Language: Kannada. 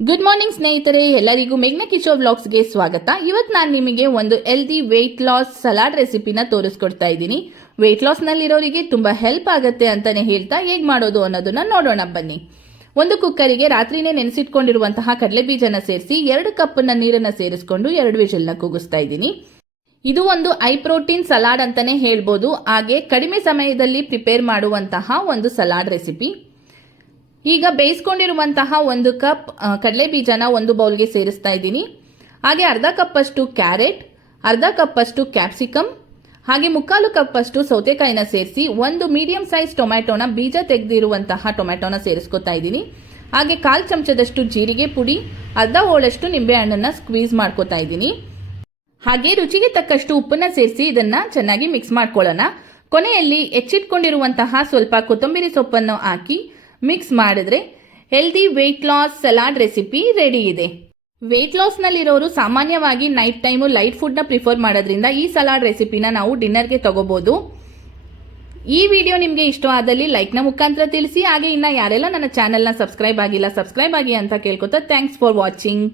ಗುಡ್ ಮಾರ್ನಿಂಗ್ ಸ್ನೇಹಿತರೆ, ಎಲ್ಲರಿಗೂ ಮೇಘ್ನಾ ಕಿಶೋರ್ ವ್ಲಾಗ್ಸ್ಗೆ ಸ್ವಾಗತ. ಇವತ್ತು ನಾನು ನಿಮಗೆ ಒಂದು ಹೆಲ್ದಿ ವೆಯ್ಟ್ ಲಾಸ್ ಸಲಾಡ್ ರೆಸಿಪಿನ ತೋರಿಸ್ಕೊಡ್ತಾ ಇದ್ದೀನಿ. ವೆಯ್ಟ್ ಲಾಸ್ನಲ್ಲಿರೋರಿಗೆ ತುಂಬ ಹೆಲ್ಪ್ ಆಗುತ್ತೆ ಅಂತಾನೆ ಹೇಳ್ತಾ ಹೇಗೆ ಮಾಡೋದು ಅನ್ನೋದನ್ನ ನೋಡೋಣ ಬನ್ನಿ. ಒಂದು ಕುಕ್ಕರಿಗೆ ರಾತ್ರಿನೇ ನೆನೆಸಿಟ್ಕೊಂಡಿರುವಂತಹ ಕಡಲೆ ಬೀಜನ ಸೇರಿಸಿ 2 ಕಪ್ನ ನೀರನ್ನು ಸೇರಿಸ್ಕೊಂಡು 2 ವಿಷಲ್ನ ಕೂಗಿಸ್ತಾ ಇದ್ದೀನಿ. ಇದು ಒಂದು ಹೈ ಪ್ರೋಟೀನ್ ಸಲಾಡ್ ಅಂತಾನೆ ಹೇಳ್ಬೋದು. ಹಾಗೆ ಕಡಿಮೆ ಸಮಯದಲ್ಲಿ ಪ್ರಿಪೇರ್ ಮಾಡುವಂತಹ ಒಂದು ಸಲಾಡ್ ರೆಸಿಪಿ. ಈಗ ಬೇಯಿಸ್ಕೊಂಡಿರುವಂತಹ 1 ಕಪ್ ಕಡಲೆ ಬೀಜನ ಒಂದು ಬೌಲ್ಗೆ ಸೇರಿಸ್ತಾ ಇದ್ದೀನಿ. ಹಾಗೆ ಅರ್ಧ ಕಪ್ ಅಷ್ಟು ಕ್ಯಾರೆಟ್, ಅರ್ಧ ಕಪ್ ಅಷ್ಟು ಕ್ಯಾಪ್ಸಿಕಮ್, ಹಾಗೆ 3/4 ಕಪ್ ಅಷ್ಟು ಸೌತೆಕಾಯಿನ ಸೇರಿಸಿ ಒಂದು ಮೀಡಿಯಂ ಸೈಜ್ ಟೊಮ್ಯಾಟೋನ ಬೀಜ ತೆಗೆದಿರುವಂತಹ ಟೊಮ್ಯಾಟೋನ ಸೇರಿಸ್ಕೊತಾ ಇದ್ದೀನಿ. ಹಾಗೆ 1/4 ಚಮಚದಷ್ಟು ಜೀರಿಗೆ ಪುಡಿ, ಅರ್ಧ ಹೋಳಷ್ಟು ನಿಂಬೆ ಹಣ್ಣನ್ನ ಸ್ಕ್ವೀಸ್ ಮಾಡ್ಕೋತಾ ಇದ್ದೀನಿ. ಹಾಗೆ ರುಚಿಗೆ ತಕ್ಕಷ್ಟು ಉಪ್ಪನ್ನ ಸೇರಿಸಿ ಇದನ್ನ ಚೆನ್ನಾಗಿ ಮಿಕ್ಸ್ ಮಾಡ್ಕೊಳ್ಳೋಣ. ಕೊನೆಯಲ್ಲಿ ಹೆಚ್ಚಿಟ್ಕೊಂಡಿರುವಂತಹ ಸ್ವಲ್ಪ ಕೊತ್ತಂಬರಿ ಸೊಪ್ಪನ್ನು ಹಾಕಿ ಮಿಕ್ಸ್ ಮಾಡಿದ್ರೆ healthy weight loss salad recipe ready ಇದೆ. ವೆಯ್ಟ್ ಲಾಸ್ನಲ್ಲಿರೋರು ಸಾಮಾನ್ಯವಾಗಿ ನೈಟ್ ಟೈಮು ಲೈಟ್ ಫುಡ್ನ ಪ್ರಿಫರ್ ಮಾಡೋದ್ರಿಂದ ಈ ಸಲಾಡ್ ರೆಸಿಪಿನ ನಾವು ಡಿನ್ನರ್ಗೆ ತಗೋಬಹುದು. ಈ ವಿಡಿಯೋ ನಿಮಗೆ ಇಷ್ಟ ಆದಲ್ಲಿ ಲೈಕ್ನ ಮುಖಾಂತರ ತಿಳಿಸಿ. ಹಾಗೆ ಇನ್ನು ಯಾರೆಲ್ಲ ನನ್ನ ಚಾನೆಲ್ನ ಸಬ್ಸ್ಕ್ರೈಬ್ ಆಗಿಲ್ಲ ಸಬ್ಸ್ಕ್ರೈಬ್ ಆಗಿ ಅಂತ ಕೇಳ್ಕೊತಾ ಥ್ಯಾಂಕ್ಸ್ ಫಾರ್ ವಾಚಿಂಗ್.